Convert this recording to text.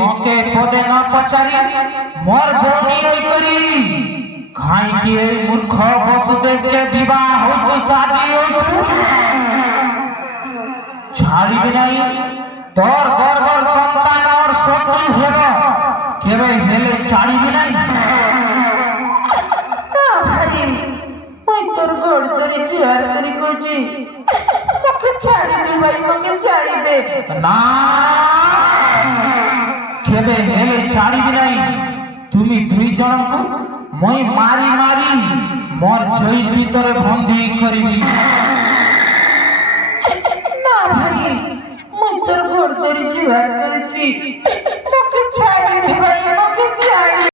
মকে পদে না পচারি মোর বউনি ওই করি খাই কি এই মূর্খ বসুদেবকে বিবাহ হইছু শাদি হইছু ছাড়িবি নাই তোর গর্ভর সন্তান ওর শত্রু হেব কেবে হেলে ছাড়িবি নাই ওই তোর গোড় ধরে চেয়ার করে কইছি মকে ছাড়ি দে ভাই, মকে ছাড়ি দে। না কেবে হেলে ছাড়িবি নাই। তুমি দুই জনকু মই মারি মারি মোর জৈর ভিতরে বন্দী করিবি। না ভাই, মুই তোর গোড় ধরে চেয়ার করেছি, মকে ছাড়ি দে ভাই, মকে ছাড়ি